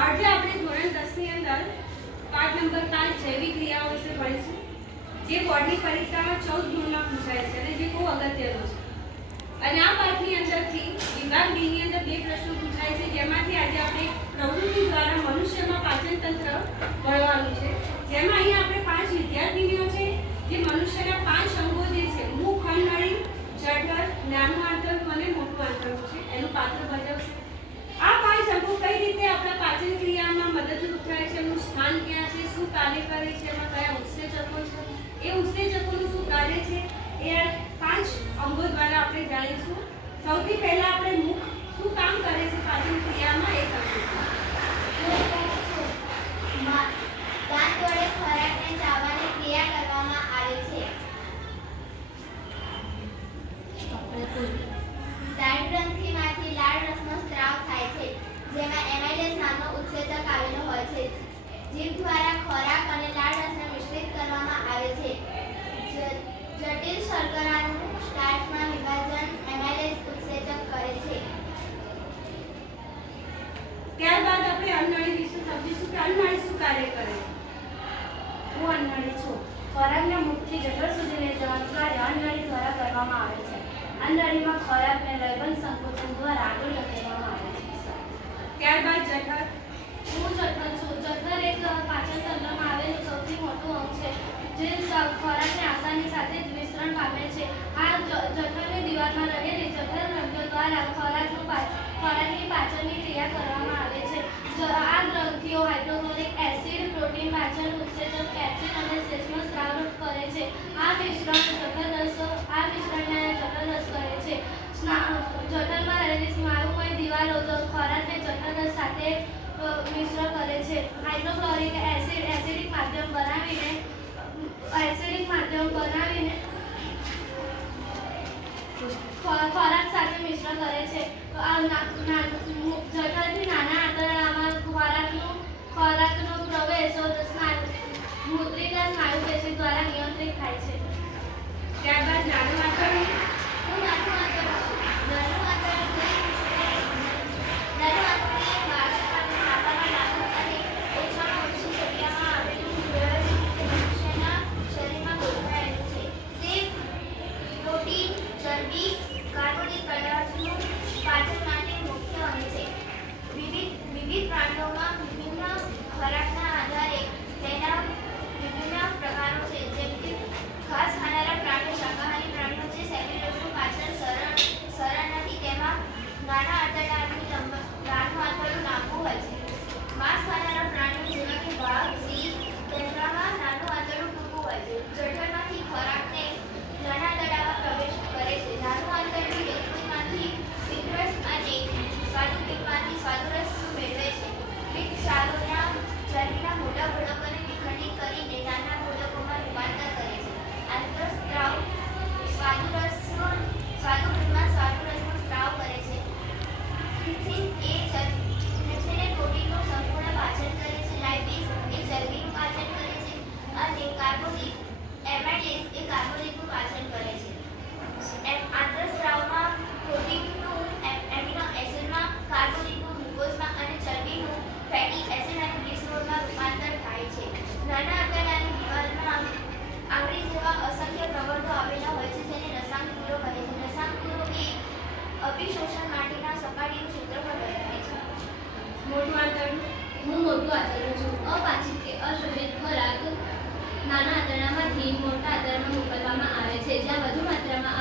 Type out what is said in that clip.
આજે આપણે ધોરણ 10 ની અંદર પાઠ નંબર 5 જૈવિક ક્રિયાઓ વિશે ભણીશું, જે બોર્ડની પરીક્ષામાં 14 ગુણમાં પૂછાય છે અને જે બહુ અગત્યનો છે. અને આ પાઠની અંદરથી વિભાગ ડી ની અંદર બે પ્રશ્નો પૂછાય છે, જેમાંથી આજે આપણે પ્રવૃત્તિ દ્વારા મનુષ્યમાં પાચન તંત્ર ભણવાનું છે. જેમાં અહીંયા આપણે 5 વિદ્યાર્થીનીઓ છે જે મનુષ્યના 5 અંગો જે છે મુખ, અન્નનળી, જઠર, નાનું આંતરડું અને મોટું આંતરડું છે એનું પાત્ર ભજવશે. આ 5 અંગો કઈ રીતે આપણા પાચન ક્રિયામાં મદદરૂપ થાય છે, એનું સ્થાન ક્યાં છે, શું કાર્ય કરે છે, એમાં કયા ઉત્સેચકો છે, એ ઉત્સેચકોનું શું કાર્ય છે, એ 5 અંગો દ્વારા આપણે જાણીશું. સૌથી પહેલા આપણે મુખ શું કામ કરે છે પાચન ક્રિયામાં એ સમજીશું. દાંત વડે ખોરાકને ચાવવાની ક્રિયા કરવામાં આવે છે. લાળ ગ્રંથિમાંથી લાળ રસનો સ્ત્રાવ થાય છે, જેમાં એમાઇલેસ નામનો ઉત્સેચક આવેલો હોય છે. જીભ દ્વારા ખોરાક અને લાળ રસને મિશ્રિત કરવામાં આવે છે. જટિલ શર્કરાનું સ્ટાર્ચમાં વિભાજન એમાઇલેસ ઉત્સેચક કરે છે. ત્યારબાદ આપણે અન્નનળી વિશે સમજીશું કે અન્નનળી શું કાર્ય કરે છે. હું અન્નનળી છું. ખોરાકના મુખથી જઠર સુધી લઈ જવાનું કાર્ય અન્નનળી દ્વારા કરવામાં આવે છે. અન્નનળીમાં ખોરાકને લયબંધ સંકોચન દ્વારા આગળ ધકેલવામાં આવે છે. ત્યારબાદ જઠર. હું જઠર છું. જઠર એક પાચન તંત્રમાં આવેલું સૌથી મોટું અંગ છે, જે ખોરાકને આસાની સાથે જ વિસ્તરણ પામે છે. આ જઠરની દિવાલમાં રહેલી જઠર ગ્રંથિઓ દ્વારા ખોરાકની પાચનની ક્રિયા કરવામાં આવે છે. આ ગ્રંથિઓ હાઇડ્રોક્લોરિક એસિડ, પ્રોટીન પાચન ઉત્સેચક, પેપ્સિન અને સેસનો સ્ત્રાવ કરે છે. આ મિશ્રણને જઠરરસ કહે છે. જઠરમાં રહેલી સ્નાયુમય દિવાલો ખોરાકને જઠરરસ સાથે મિશ્ર કરે છે. હાઇડ્રોક્લોરિક એસિડ એસિડિક માધ્યમ બનાવીને ખોરાક સાથે મિશ્ર કરે છે. જઠરથી નાના આંતરડામાં ખોરાકનો પ્રવેશ મૂત્રિકા સ્નાયુ પેશી દ્વારા નિયંત્રિત થાય છે. ત્યારબાદ નાનું આંતરડું. હું નાનું આંતરડું છું. નાનું આંતરડું માપામાં નાનું અને ઓછામાં ઓછું જગ્યામાં આવેલું મનુષ્યના શરીરમાં ગોઠવાયેલું છે. તે પ્રોટીન, ચરબી, કાર્બોદિત પદાર્થનું પાચન માટે મુખ્ય અંગ છે. વિવિધ પ્રાણીઓમાં વિભિન્ન ખોરાકના આધારે તેના વિભિન્ન પ્રકારો છે, જેમ કે ઘાસ ખાનારા પ્રાણીઓ, શાકાહારી પ્રાણીઓ છે. સેલ્યુલોઝનું પાચન સરળ નથી, તેમાં નાના આંતરડાનું આંતરડું લાંબુ હોય છે. માંસ ખાનારા પ્રાણીઓ જેવા કે વાઘ, સિંહ, તેમાં નાનું આંતરડું ટૂંકું હોય છે. જઠરમાંથી ખોરાકને નાના આંતરડામાં પ્રવેશ કરે છે. નાનું આંતરડું યકૃતમાંથી પિત્તરસ અને સ્વાદુપિંડમાંથી સ્વાદુરસ મેળવે છે. પિત્તશાળોના ચરબીના મોટા ઘટકોને વિખંડિત કરીને નાના ઘટકોમાં રૂપાંતર કરે છે. આંતરસ્ત્રાવ સ્વાદુપિંડમાં સ્વાદુરસનો સ્ત્રાવ કરે છે. ટ્રિપ્સિન એ પ્રોટીનનું સંપૂર્ણ પાચન કરે છે. લાઇપેઝ એ ચરબીનું પાચન કરે છે અને એમાઇલેઝ એ કાર્બોદિતનું પાચન કરે છે. આંતરસ્ત્રાવમાં પ્રોટીનનું એમિનો એસિડમાં, કાર્બોદિતનું ગ્લુકોઝમાં અને ચરબીનું ફેટી એસિડ અને ગ્લિસરોલમાં રૂપાંતર થાય છે. નાના આંતરડાની દિવાલમાં આંગળી જેવા અસંખ્ય પ્રવર્ધો આવેલા હોય છે, જેને રસાંકુરો કહે છે. રસાંકુરો એ અભિશોષણ માટેના સપાટીનું ક્ષેત્રફળ ધરાવે છે. મોટું આંતરડું. હું મોટું આંતરડું છું. અપાચિત કે અશોષિત ખોરાક નાના આંતરડામાંથી મોટા આંતરડામાં મોકલવામાં આવે છે, જ્યાં વધુ માત્રામાં